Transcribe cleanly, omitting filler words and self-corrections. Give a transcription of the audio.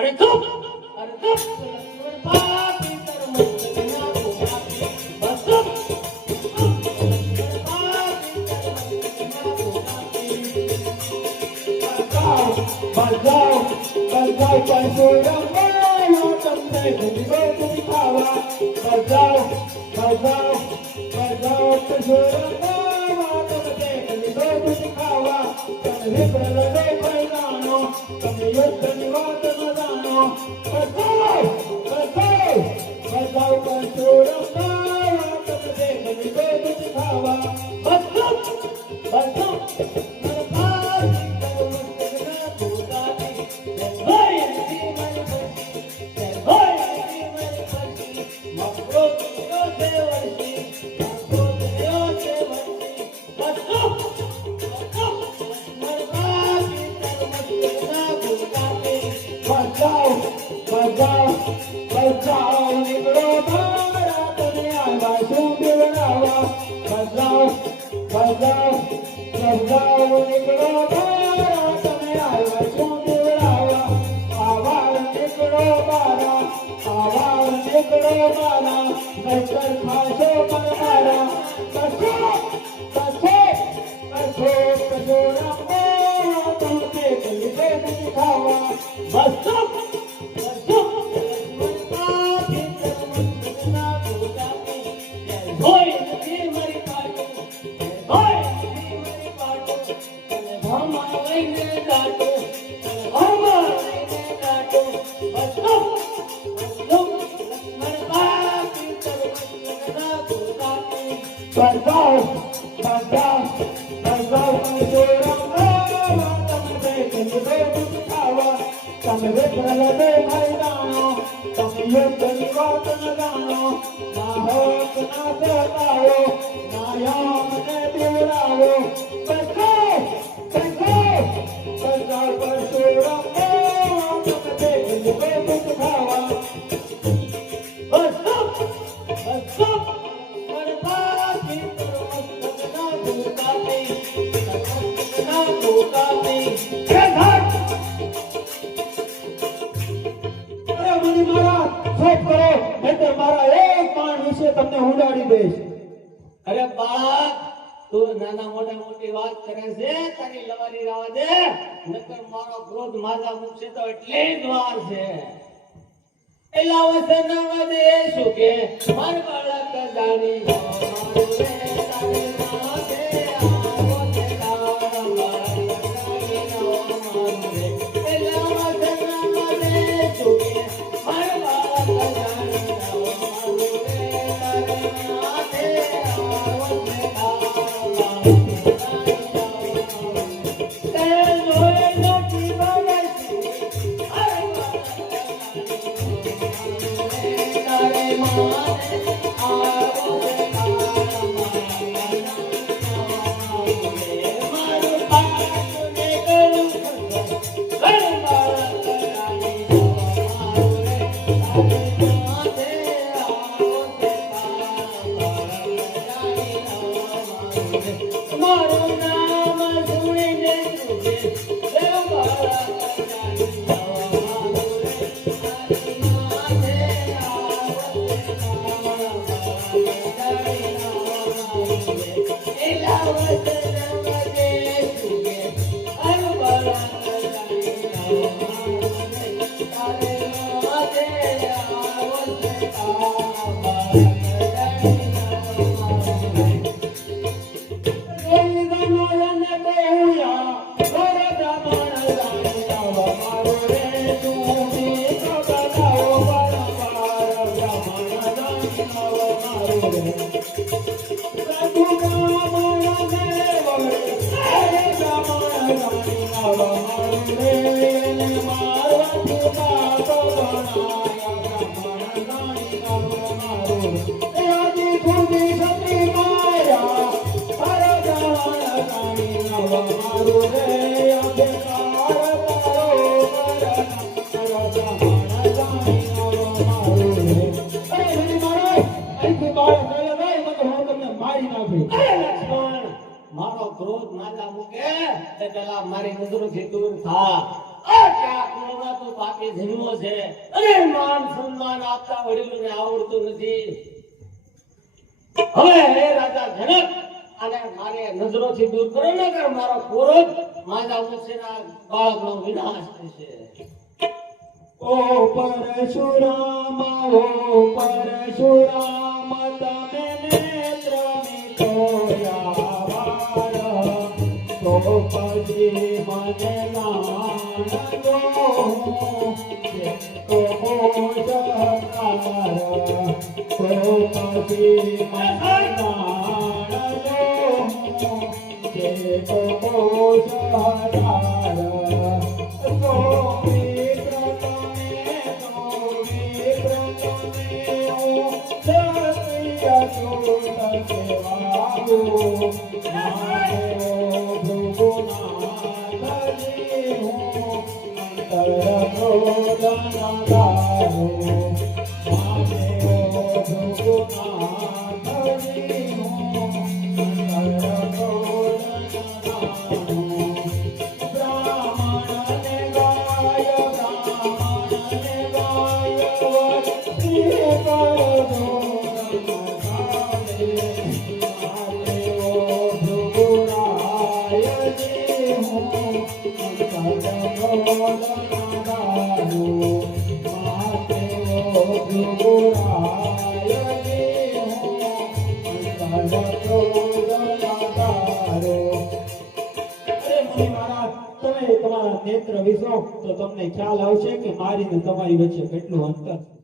અરે ચૂપ લક્ષ્મણ પાપી તર મુક્તના ભોગાતી બસ ચૂપ લક્ષ્મણ પાપી તર મુક્તના ભોગાતી બજાવ પરશુરામ બોલો તમને ભૂગો દિખાવા બજાવ પરશુરામ બોલો તમને ભૂગો દિખાવા તમે પ્રલય પરિણામો તમે યુદ્ધની વાત ન જાણો બજાવ પરશુરામ બોલો તમને ભૂગો દિખાવા બજાવ બજાવ નીકળો મારા તને આવ્યા શું દેવડાવા બજાવ નીકળો મારા તને આવ્યા શું દેવડાવા આવાર નીકળો મારા નહીતર ખાશો મન મારા કશો રંગો તમને કલીબે દિખાવા બસ તમે પ્રલય મૈદાનો તમે યુદ્ધની વાત ન જાણો ના હોત ના સતાવો ના યામને દેવડાવો પરશુરામ તમે કલીબે દિખાવા તમને ઉડાડી દઈશ. અરે બાળક તું નાના મોટી વાત કરે છે તારી લવારી રાવા દે નકર મારો ક્રોધ માજા મૂકશે તો એટલી જ વાર છે એલા વસન વધે શું કે માર બાળક જાણી મારું રે તારે માથે આવો છે તારા મારી જાણી મારું રે એલા વસન વધે શું કે માર બાળક જાણી મારું રે મારો ક્રોધ માથા મૂકે એટલે મારી નજરોથી દૂર થા આ ક્યાં કુળમાં તું પાપી જન્મો છે અને માન સન્માન આપતા વડીલોને આવડતું નથી. હવે હે રાજા જનક, આને મારે નજરોથી દૂર કરો, નકર મારો પૂરો માજા મુછેના બાળકનો વિનાશ થશે. ઓ પરશુરામ, ઓ પરશુરામ, તમે નેત્ર મિથોયા વાર, તો પછી મને નાણ દો, તો મોજકાર, તો પછી મને નાણ દો, તો મોજકાર. નેત્ર વિસો તો તમને ખ્યાલ આવશે કે મારી ને તમારી વચ્ચે કેટલું અંતર છે.